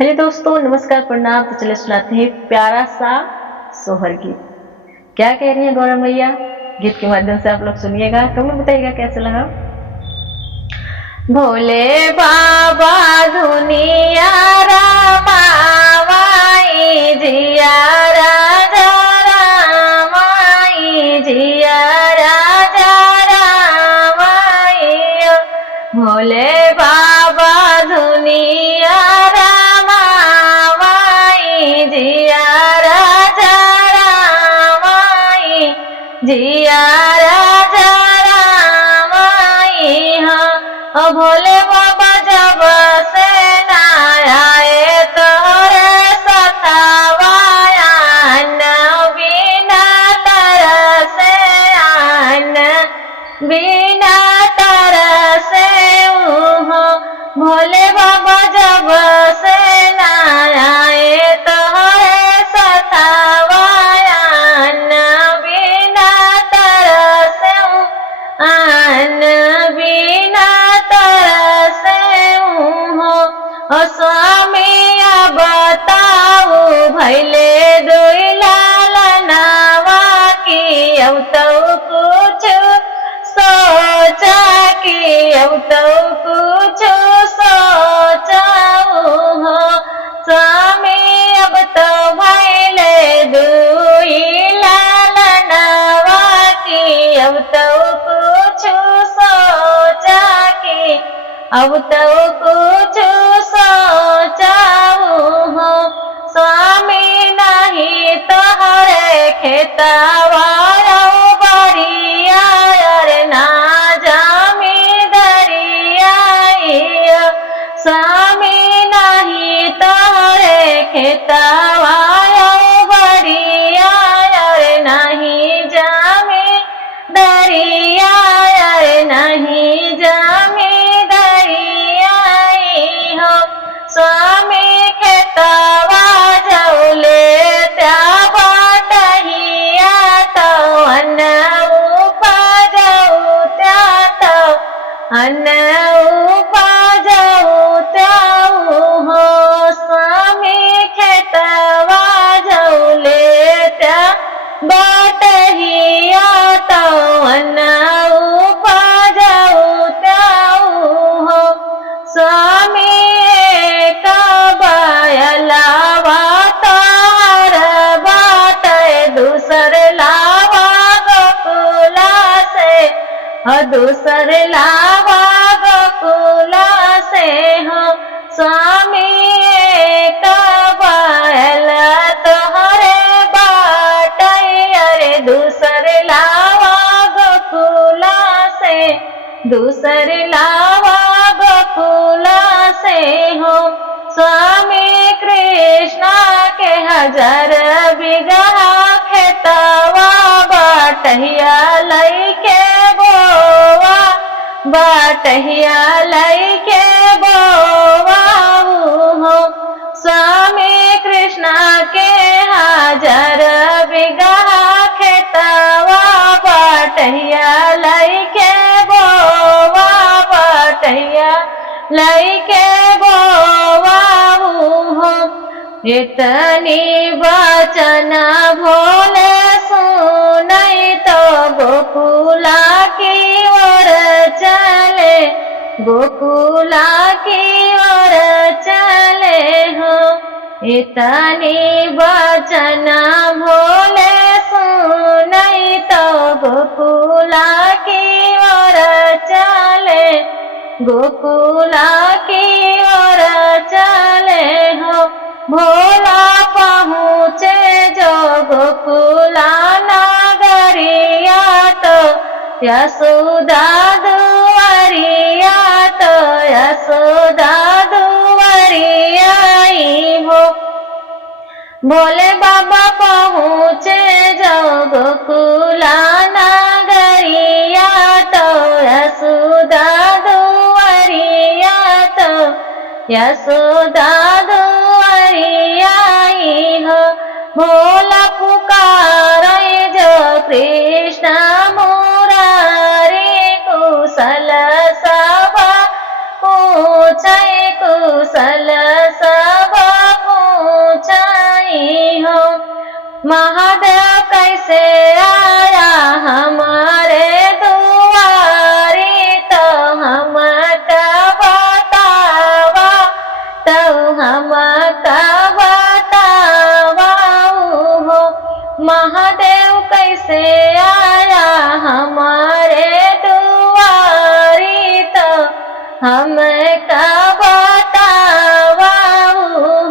Hello दोस्तों, नमस्कार, प्रणाम। तो चलिए सुनाते हैं एक प्यारा सा सोहर गीत। क्या कह रही हैं गौरव भैया? गीत के माध्यम से आप लोग सुनिएगा, कमेंट बताइएगा कैसे लगा। भोले बाबा दुनिया रामाई जिया राजा रामाई जिया राजा रामाई। भोले बाबा दुनिया रामाई जिया राजा रामाई जिया राजा रामाई। हाँ भोले बाबा जब से ना आए तोरे सतावाया न बिना तरसे आन बिना तरसे भोले बाबा जब से ना आए तोरे सतावाया न बिना तरसे आन बिना तरसे स्वामी बताऊ भैले दुई लालनावा की अब तो कुछ सोचा कि अब तो कुछ सोचाऊ हो स्वामी अब तो भैले दुई लालनावा की अब तो कुछ सोचा कि अब तो कुछ सोचाऊ हो स्वामी नहीं तोहरे खेतवा बरिया अरे ना जामी दरिया स्वामी नहीं तोहरे खेतवा बरिया अरे नहीं जामी दरिया अरे नहीं जामी दरिया हो स्वामी खेतवा जौले त्या बाटहिया तो अन्न उपजऊ त्या तो अन्न उपजऊ त्याऊ हो स्वामी खेतवा जौले त्या बाटहिया तो अन्न उपजऊ त्याऊ हो स्वामी लावा तार बात दूसर लावा गोकुला से दूसर लावा गोकुला से हो स्वामी कबायल तोहरे बाट अरे दूसर लावा गोकुला से दूसर लावा गोकुला से हो स्वामी कृष्णा के 1000 बिगहा खेतवा बाटहिया लैके बोवा बाटहिया लैके बोवा हो स्वामी कृष्णा के 1000 बिगहा खेतवा बाटहिया लैके बोवा बाटहिया लैके बोवा हो इतनी वचन भोले सुनई तो गोकुला की ओर चले गोकुला की ओर चले हो इतनी वचन भोले सुनई तो गोकुला की ओर चले गोकुला की ओर चले हो भोला पहुँचे जो गोकुला नगरिया तो यशोदा दुआरिया तो यशोदा दुआरिया हो भोले बाबा पहुँचे जो गोकुला नगरिया तो यशोदा दुआरिया तो यशोदा दुआरिया हो भोला पुकार जो कृष्ण मुरारी कुशल सब पूछे कुशल सब महादेव कैसे आया हमारे दुआरी, तो हमका बतावा, तो हमका बतावा हो। महादेव कैसे आया हमारे दुआरी, तो हमका बतावा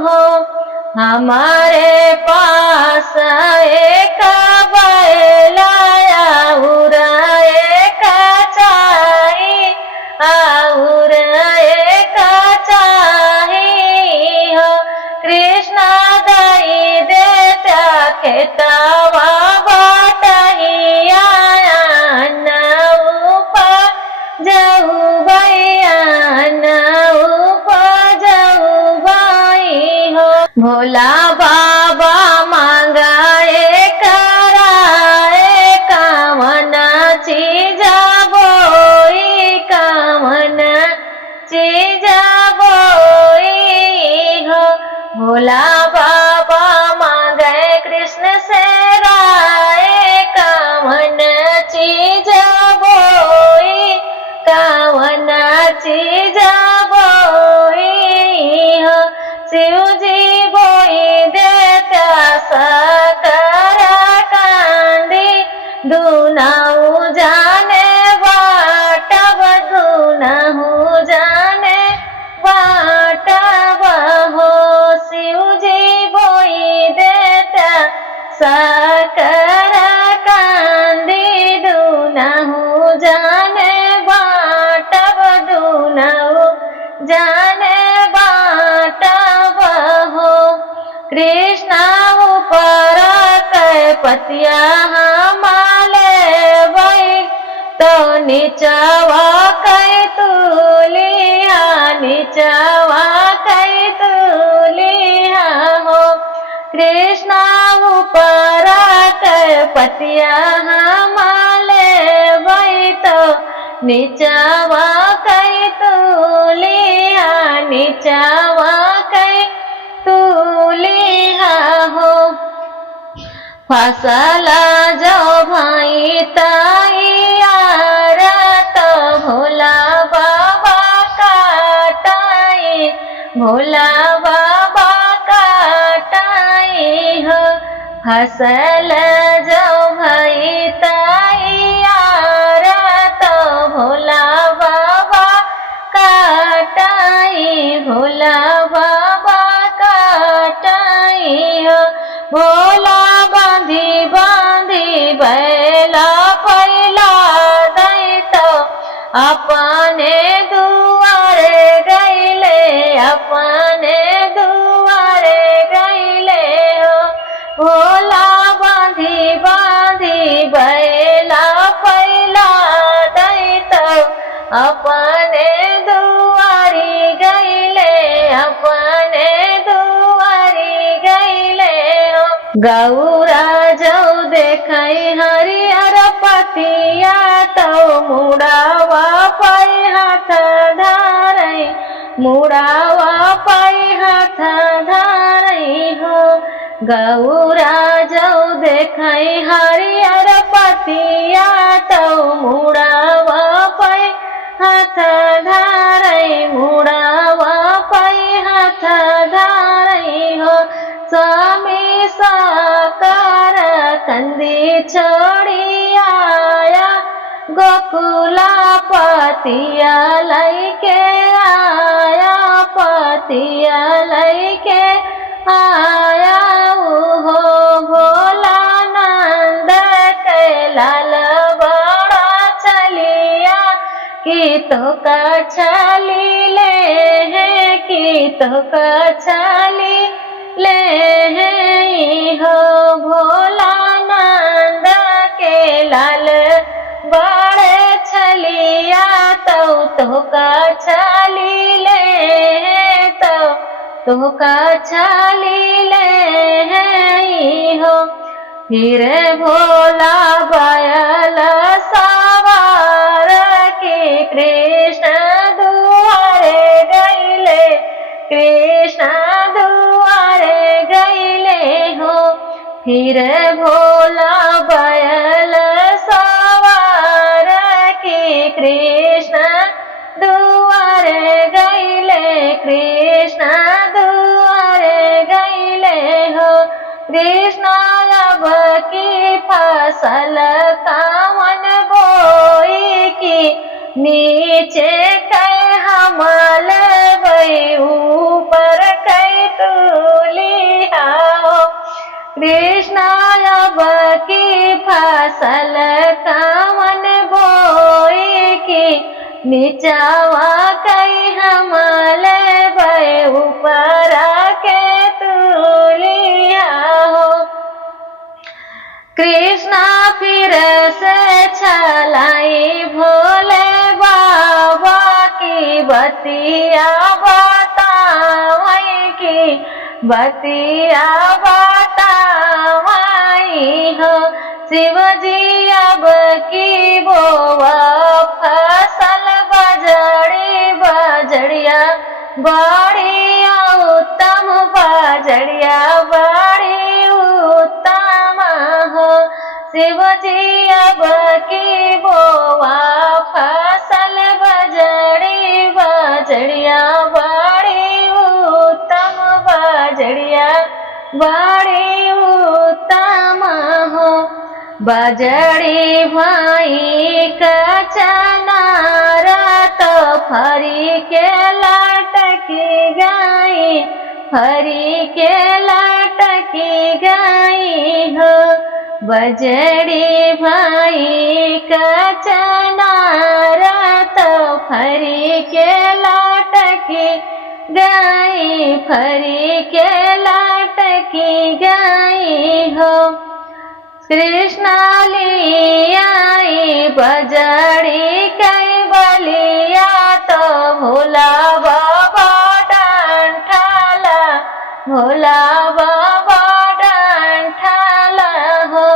हो। हमारे पास एक बैलाया उरा एक चाही, और एक चाही हो। कृष्ण दई देता खेतवा बटहिया, जाऊ भैया जाऊ भाई हो। भोला बाबा मांगाए कराए कामन चीज बोई, कामन चीज बोई हो। भोला बाबा मांगे कृष्ण से राय, कामन चीज बोई, कामन चीज बोई हो। शिव जी बोई देता साकर कांदी, दुनाऊ जाने बाटब, दुनाऊ जाने बाटब हो। शिव जी बोई देता साकर कांदी, दुनाऊ जाने बाटब, दुनाऊ जाने बाटब हो। कृष्ण ऊपर कै पतिया हमाले बई, तो नीचवा कै तुलिया, नीचवा कै तुलिया हो। कृष्ण ऊपर कै पतिया हमाले बई, तो नीचवा कै तुलिया, नीचवा कै तुलिया हो। फसल जो भाई तैयार, तो भोला बाबा काटाई, भोला बाबा काटाई हो। फसल जो भाई तैयार, तो भोला बाबा काटाई, भोला बाबा काटाई हो। भोला बांधी बांधी बैला पैला दई, तो अपने दुआरे गईले, अपने दुआरे गईले हो। भोला बांधी बांधी बैला पैला दई, तो अपने दुआरी गईले, अपने दुआरी गईले हो। गौरा जो देखई हरियर पतिया, तो मुड़ावा पै हाथ धारई, मुड़ावा पै हाथ धारई हो। गौरा जो देखई हरियर पतिया, तो मुड़ावा पै हाथ धारई, मुड़ावा पै हाथ धारई हो। स्वामी साकार कंदी छोड़ी आया, गोकुला पतिया लैके आया, पतिया लैके आया हो। भोला नंद के लाल बड़ा चलिया, की तो कछली ले है, की तो कछली ले है हो। भोला नंद के लाल बड़े छलिया, तो कछली ले है, तो कछली ले है हो। फिर भोला बैल सवार के कृष्ण दुआरे गईले, कृष्ण दुआरे गईले हो। फिर भोला बैल सवार की कृष्ण दुआरे गईले, कृष्ण दुआरे गईले हो। कृष्ण अब की फसल कावन बोई की, नीचे कै हमल बई ऊपर कै तुलिया हो। कृष्ण अब की फसल कावन बोई की, नीचावा कई हमल बई ऊपर के तुलिया हो। कृष्ण फिर से छलाई भोले बाबा की बतिया बतावई की, बतिया बतावई हो। शिव जी अब की बोवा फसल बजड़ी बजड़िया बड़ी उत्तम, बजड़िया बड़ी उत्तम हो। शिव जी अब की बोवा फसल बजड़ी बजड़िया बड़ी उत्तम, बजड़िया बड़ी उत्तम हो। बजड़ी भाई का चनार तो फरी के लटकी गई, फरी के लटकी गई हो। बजड़ी भाई का चनार तो फरी के लटकी गई, फरी के लटकी गई हो। कृष्ण लियाई बजड़ी कई बलिया तो भोला बाबा डांठाला, भोला बाबा डांठाला हो।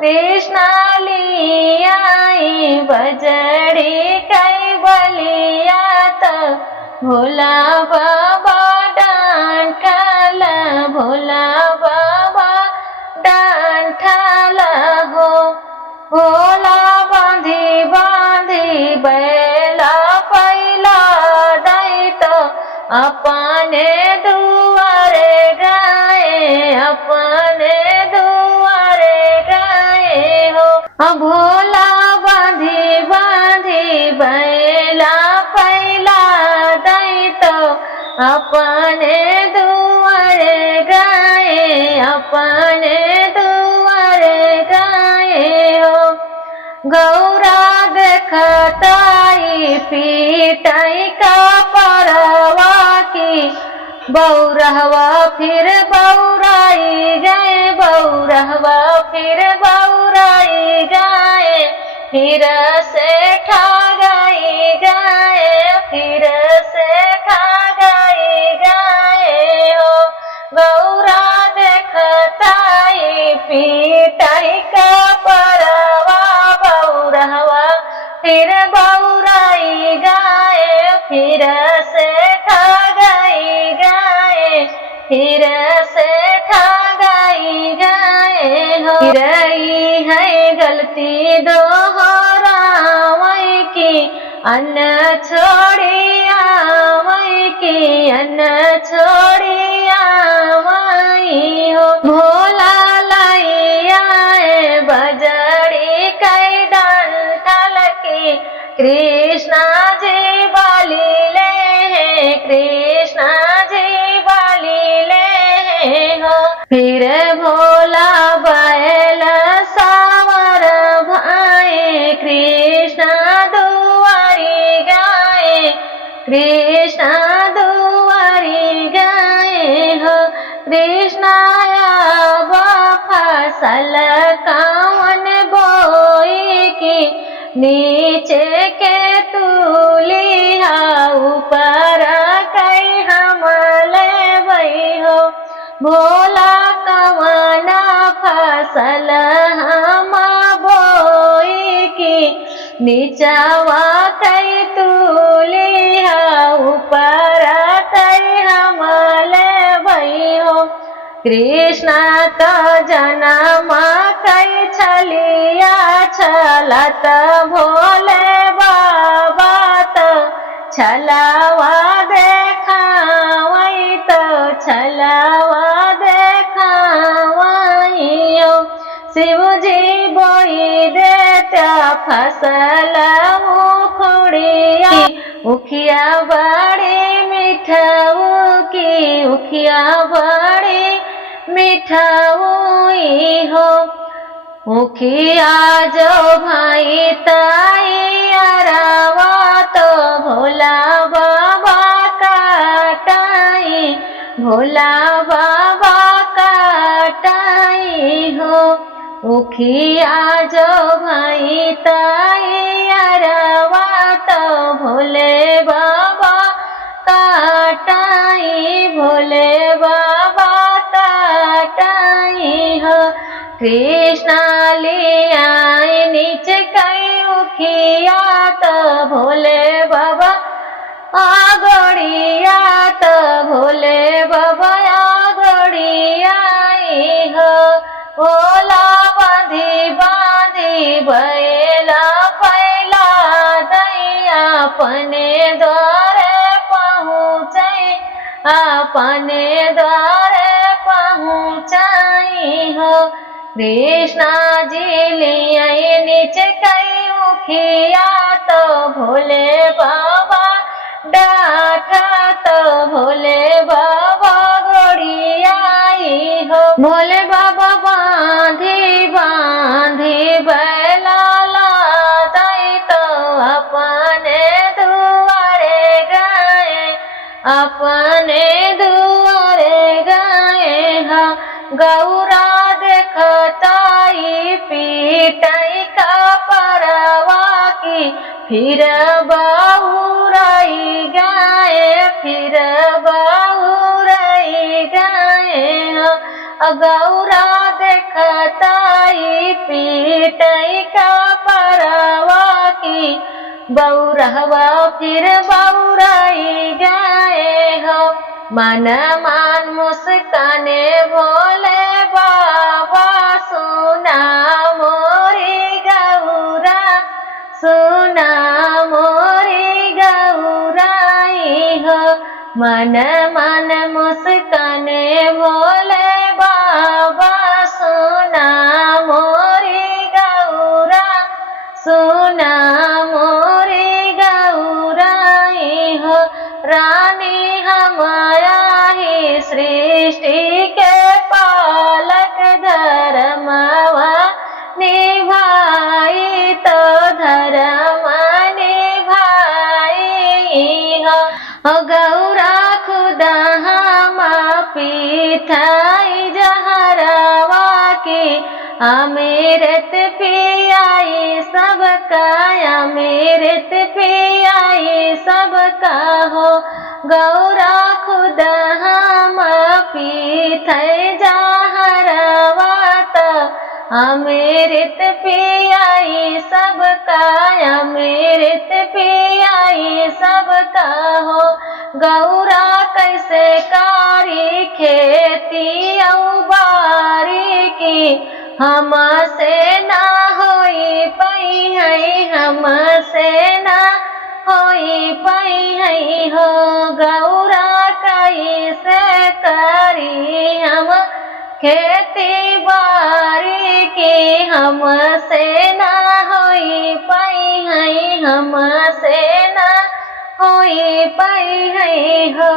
कृष्ण लियाई बजड़ी कई बलिया तो भोला बाबा डांठाला, भोला बाबा डांठाला हो। भोला बांधी बांधी बैला पैला दई तो अपने दुआरे गाए, अपने दुआरे गाए हो। भोला बांधी बांधी बैला पैला दई तो अपने दुआरे गाए, अपने दुआरे गाए हो। गौरा देखताई पीटाई का परवा की, बौरहवा फिर बौराई गए, बौरहवा फिर बौराई गए। फिर से ठागाई गए, फिर से ठागाई गए हो। गौरा देखताई पीटाई का परवा, बौरहवा फिर बौराई गए। फिर से ठागाई गए, फिर से ठागाई गए हो। रही है गलती दोहरावई की, अन्न छोड़िया वही की, अन्न छोड़िया वही हो। भोला लैया बजड़ी कई डंठल की, कृष्णा जी बाली ले हैं, कृष्णा जी बाली ले हो। फिर भोला बैल सावर भाई, कृष्णा दुआरी गाए, कृष्णा दुआरी गाए हो। कृष्णा अब फसल कावन बोई की, नीचे के तुलिया ऊपर कई हमले बई हो। भोला कवना फसल हम बोई की, नीचावा कई तुलिया ऊपर कई हमले बई हो। कृष्ण तो जन्म कई छलिया छलत भोले बाबा तो छलावा देखावई तो छलावा देखावइयो शिव जी बोई देता फसल उखड़िया उखिया बड़ी मिठाऊ की उखिया बड़ी मिठाई हो उखिया जो भाई ताई अरावा तो भोला बाबा काटाई भोला बाबा काटाई हो उखिया जो भाई ताई अरावा तो भोले बाबा काटाई भोले बाबा काटाई हो कृष्ण ले आए नीचे कई उखिया तो भोले बाबा आगड़िया तो भोले बाबा आगड़िया हो ओला बांधी बांधी बैला पैला दैया अपने द्वारे पहुँचे अपने द्वारे पहुँचाई हो कृष्ण जी लिए नीचे कई उखिया तो भोले बाबा डाठा तो भोले बाबा गोड़ियाई हो भोले बाबा बांधी बांधी बैला लादाई तो अपने दुआरे गए अपने दुआरे गए हा गौरा देखताई पीटाई का परवा की फिर बाहुराई गाए फिर बाहुराई गाए गौरा देखताई पीटाई का परवा की बौरहवा फिर बौराई गाए हो मन मान मुस्काने भोले बाबा सुना मोरी गौरा सुना मोरी गौराई हो मन मन मुस्काने भोले बाबा सुना मोरी गौरा सुना मोरी गौराई हो रानी हमारा ही सृष्टि के पालक धर्मवा निभाई तो धर्म निभाई हो गौरा खुदा हम पीठाई जहरवा की अमृत पियाई सबका अमृत पियाई सबका हो गौरा खुदा हम पीते जहरवा तो अमृत पियाई सबका अमृत पियाई सबका हो गौरा कैसे कारी खेती बारी की हमसे ना होई पई है हमसे ना होई पई है हो गौरा कैसे करी हम खेती बारी की हमसे ना होई पई है हमसे ना होई पई है हो।